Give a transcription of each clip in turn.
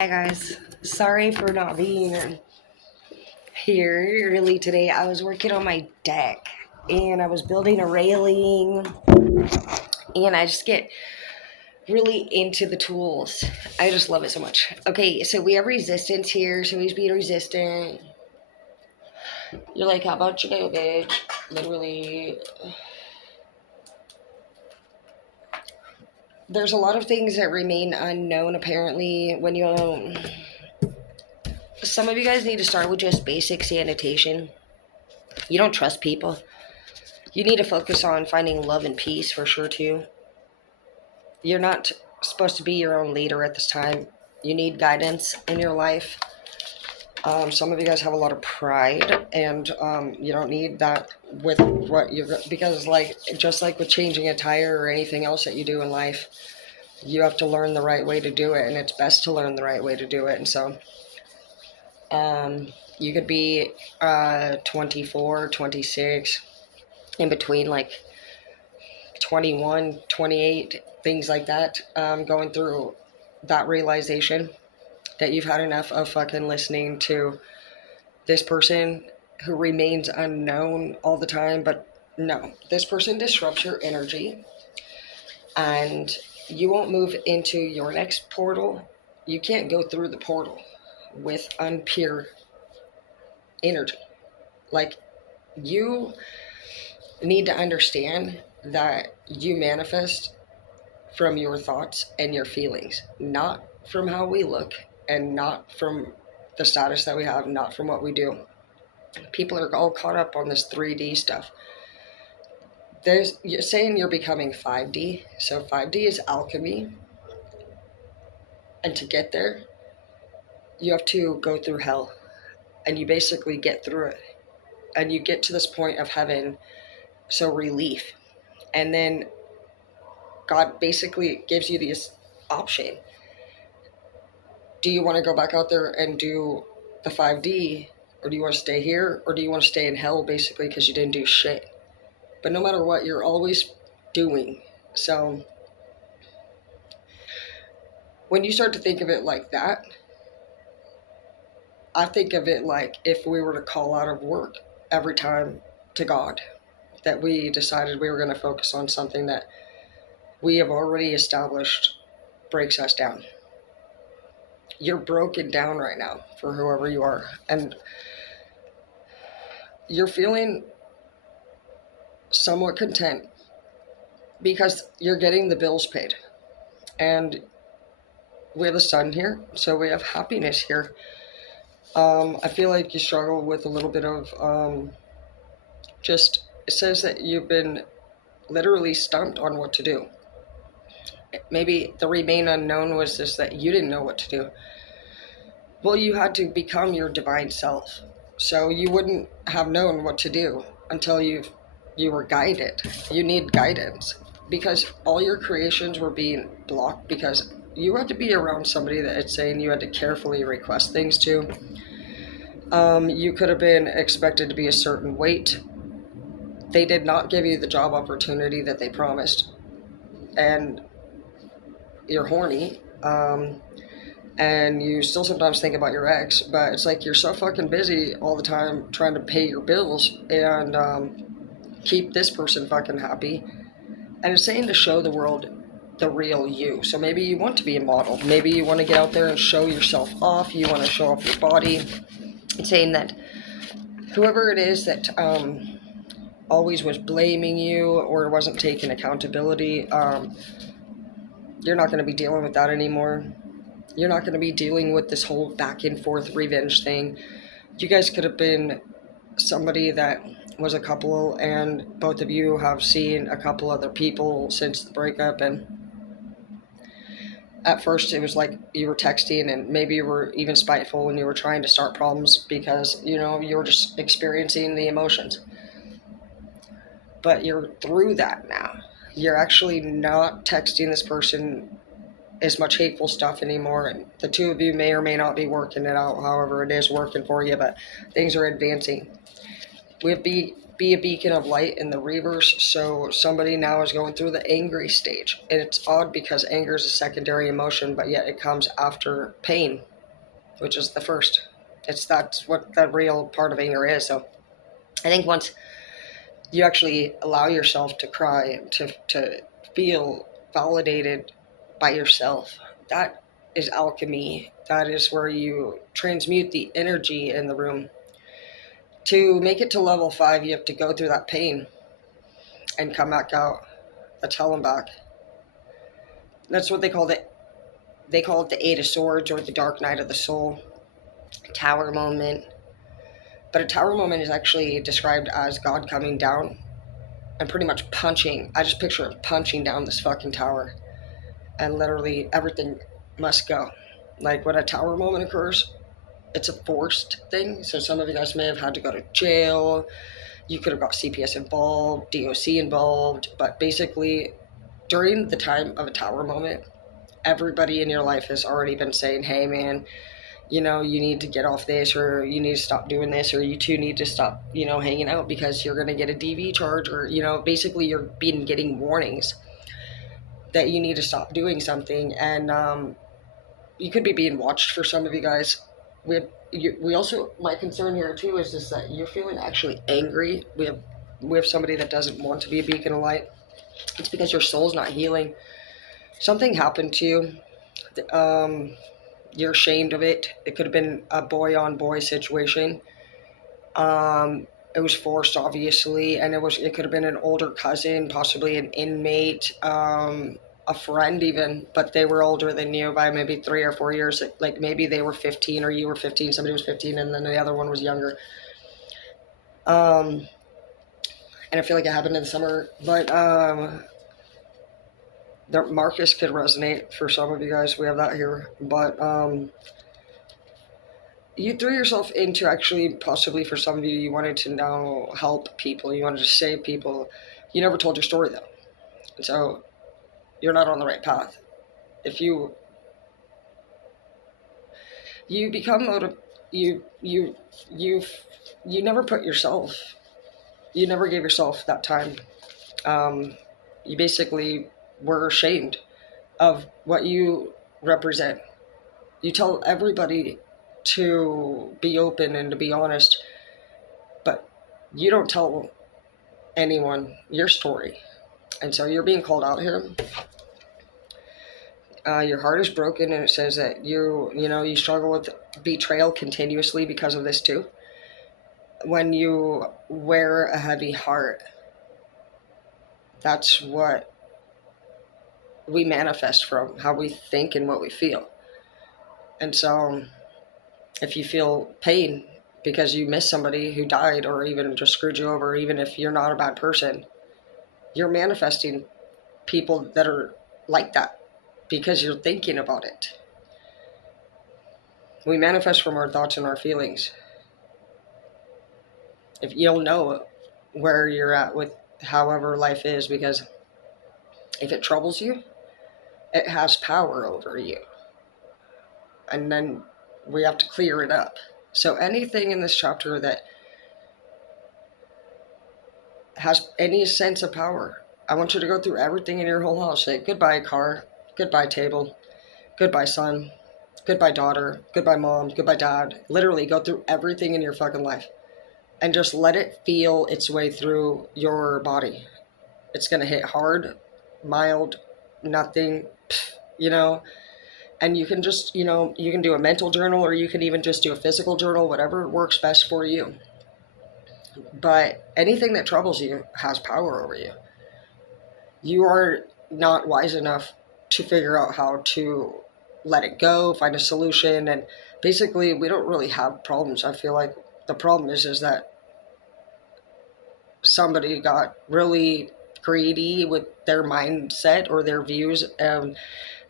Hi guys, sorry for not being here early today. I was working on my deck and I was building a railing and I just get really into the tools. I just love it so much. Okay, so we have resistance here, so he's being resistant. You're like, how about you go, bitch? Literally. There's a lot of things that remain unknown apparently when you some of you guys need to start with just basic sanitation. You don't trust people. You need to focus on finding love and peace for sure too. You're not supposed to be your own leader at this time. You need guidance in your life. Some of you guys have a lot of pride, and you don't need that with what you're, because like just like with changing a tire or anything else that you do in life, you have to learn the right way to do it, and it's best to learn the right way to do it. And so you could be 24, 26, in between like 21, 28, things like that, going through that realization that you've had enough of fucking listening to this person who remains unknown all the time. But no, this person disrupts your energy and you won't move into your next portal. You can't go through the portal with unpure energy. Like, you need to understand that you manifest from your thoughts and your feelings, not from how we look and not from the status that we have, not from what we do. People are all caught up on this 3D stuff. You're saying you're becoming 5D. So 5D is alchemy. And to get there, you have to go through hell. And you basically get through it. And you get to this point of heaven, so relief. And then God basically gives you this option. Do you want to go back out there and do the 5D, or do you want to stay here, or do you want to stay in hell basically because you didn't do shit? But no matter what, you're always doing. So when you start to think of it like that, I think of it like if we were to call out of work every time to God, that we decided we were going to focus on something that we have already established breaks us down. You're broken down right now for whoever you are. And you're feeling somewhat content because you're getting the bills paid. And we have the sun here, so we have happiness here. I feel like you struggle with a little bit of just, it says that you've been literally stumped on what to do. Maybe the remain unknown was just that you didn't know what to do. Well, you had to become your divine self. So you wouldn't have known what to do until you were guided. You need guidance because all your creations were being blocked because you had to be around somebody that it's saying you had to carefully request things to. You could have been expected to be a certain weight. They did not give you the job opportunity that they promised. And you're horny. And you still sometimes think about your ex, but it's like you're so fucking busy all the time trying to pay your bills and keep this person fucking happy. And it's saying to show the world the real you. So maybe you want to be a model. Maybe you want to get out there and show yourself off. You want to show off your body. It's saying that whoever it is that always was blaming you or wasn't taking accountability, you're not going to be dealing with that anymore. You're not going to be dealing with this whole back and forth revenge thing. You guys could have been somebody that was a couple and both of you have seen a couple other people since the breakup, and at first it was like you were texting and maybe you were even spiteful and you were trying to start problems because you were just experiencing the emotions. But you're through that now. You're actually not texting this person as much hateful stuff anymore, and the two of you may or may not be working it out however it is working for you, but things are advancing. We have be a beacon of light in the reverse. So somebody now is going through the angry stage, and it's odd because anger is a secondary emotion, but yet it comes after pain. which is the first. That's what the real part of anger is. So I think once you actually allow yourself to cry, to feel validated by yourself, that is alchemy. That is where you transmute the energy in the room. To make it to level 5, you have to go through that pain and come back out. That's hell and back. That's what they call it. They call it the Eight of Swords or the Dark Night of the Soul. Tower moment. But a tower moment is actually described as God coming down and pretty much punching. I just picture him punching down this fucking tower. And literally everything must go. Like when a tower moment occurs, it's a forced thing. So some of you guys may have had to go to jail. You could have got CPS involved, DOC involved. But basically, during the time of a tower moment, everybody in your life has already been saying, hey man, you need to get off this, or you need to stop doing this, or you two need to stop, hanging out because you're going to get a DV charge, or, basically you're getting warnings that you need to stop doing something. And you could be being watched for some of you guys. We also, my concern here too is just that you're feeling actually angry. We have somebody that doesn't want to be a beacon of light. It's because your soul's not healing. Something happened to you. You're ashamed of it. It could have been a boy-on-boy situation. It was forced, obviously, and it could have been an older cousin, possibly an inmate, a friend even, but they were older than you by maybe 3 or 4 years. Like maybe they were 15 or you were 15, somebody was 15, and then the other one was younger. And I feel like it happened in the summer, but Marcus could resonate for some of you guys. We have that here, but you threw yourself into, actually, possibly for some of you, you wanted to now help people, you wanted to save people. You never told your story though, and so you're not on the right path. If you become you never put yourself, you never gave yourself that time. You basically were ashamed of what you represent. You tell everybody to be open and to be honest, but you don't tell anyone your story. And so you're being called out here. Your heart is broken, and it says that you struggle with betrayal continuously because of this too. When you wear a heavy heart, that's what we manifest from, how we think and what we feel. And so if you feel pain because you miss somebody who died or even just screwed you over, even if you're not a bad person, you're manifesting people that are like that because you're thinking about it. We manifest from our thoughts and our feelings. If you'll know where you're at with however life is, because if it troubles you, it has power over you. And then we have to clear it up. So anything in this chapter that has any sense of power, I want you to go through everything in your whole house. Say goodbye car, goodbye table, goodbye son, goodbye daughter, goodbye mom, goodbye dad. Literally go through everything in your fucking life and just let it feel its way through your body. It's going to hit hard, mild, nothing, and you can just, you can do a mental journal, or you can even just do a physical journal, whatever works best for you. But anything that troubles you has power over you. You are not wise enough to figure out how to let it go, find a solution. And basically, we don't really have problems. I feel like the problem is that somebody got really greedy with their mindset or their views.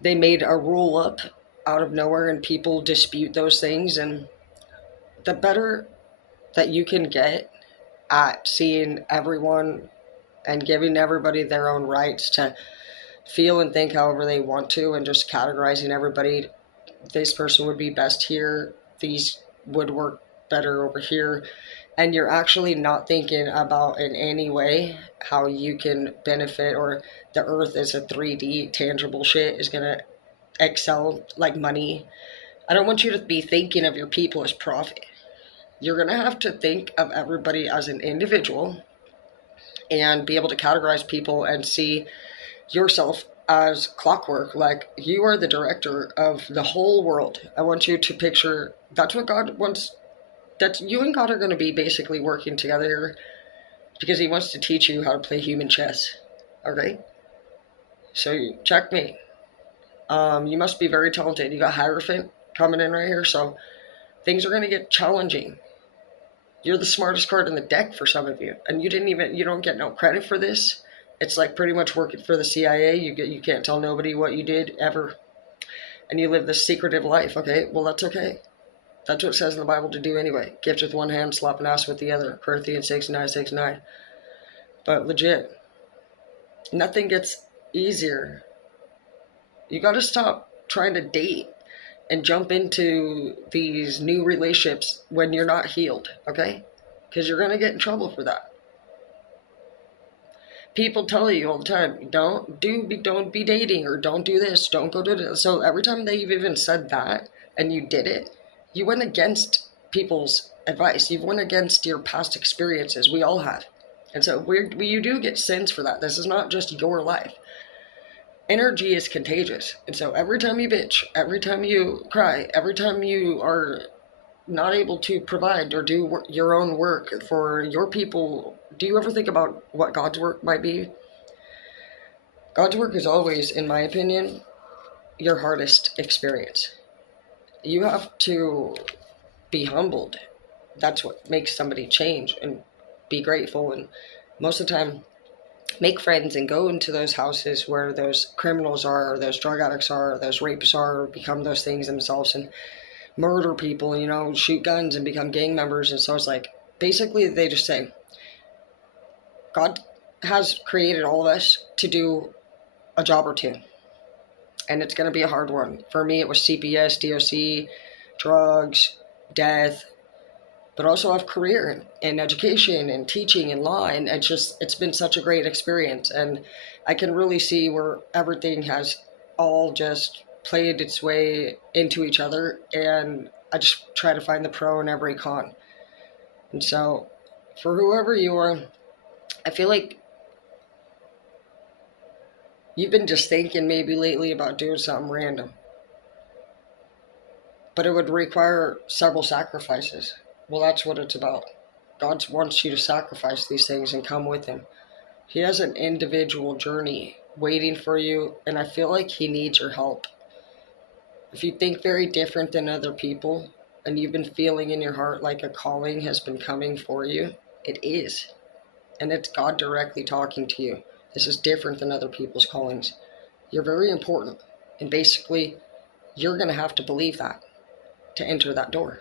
They made a rule up out of nowhere, and people dispute those things. And the better that you can get at seeing everyone and giving everybody their own rights to feel and think however they want to, and just categorizing everybody, this person would be best here, these would work better over here, and you're actually not thinking about in any way how you can benefit, or the earth is a 3D tangible shit, is going to excel like money. I don't want you to be thinking of your people as profit. You're going to have to think of everybody as an individual and be able to categorize people and see yourself as clockwork. Like, you are the director of the whole world. I want you to picture that's what God wants. That you and God are going to be basically working together because He wants to teach you how to play human chess. Okay? So, checkmate. You must be very talented. You got Hierophant coming in right here, so things are going to get challenging. You're the smartest card in the deck for some of you, and you don't get no credit for this. It's like pretty much working for the CIA. You can't tell nobody what you did ever, and you live this secretive life. Okay, well, that's okay. That's what it says in the Bible to do anyway. Gift with one hand, slap an ass with the other. Corinthians 6:9, 6:9. But legit, nothing gets easier. You got to stop trying to date and jump into these new relationships when you're not healed, okay? Because you're going to get in trouble for that. People tell you all the time, don't be dating, or don't do this, don't go do this. So every time they've even said that and you did it, you went against people's advice. You went against your past experiences. We all have. And so you do get sins for that. This is not just your life. Energy is contagious. And so every time you bitch, every time you cry, every time you are not able to provide or do your own work for your people, do you ever think about what God's work might be? God's work is always, in my opinion, your hardest experience. You have to be humbled. That's what makes somebody change, and be grateful. And most of the time, make friends and go into those houses where those criminals are, or those drug addicts are, or those rapists are, or become those things themselves and murder people, shoot guns and become gang members. And so it's like, basically they just say, God has created all of us to do a job or two. And it's going to be a hard one. For me, it was CPS, DOC, drugs, death, but also I have career in education and teaching and law. And it's been such a great experience. And I can really see where everything has all just played its way into each other. And I just try to find the pro in every con. And so for whoever you are, I feel like you've been just thinking maybe lately about doing something random. But it would require several sacrifices. Well, that's what it's about. God wants you to sacrifice these things and come with Him. He has an individual journey waiting for you, and I feel like He needs your help. If you think very different than other people, and you've been feeling in your heart like a calling has been coming for you, it is. And it's God directly talking to you. This is different than other people's callings. You're very important. And basically, you're going to have to believe that to enter that door.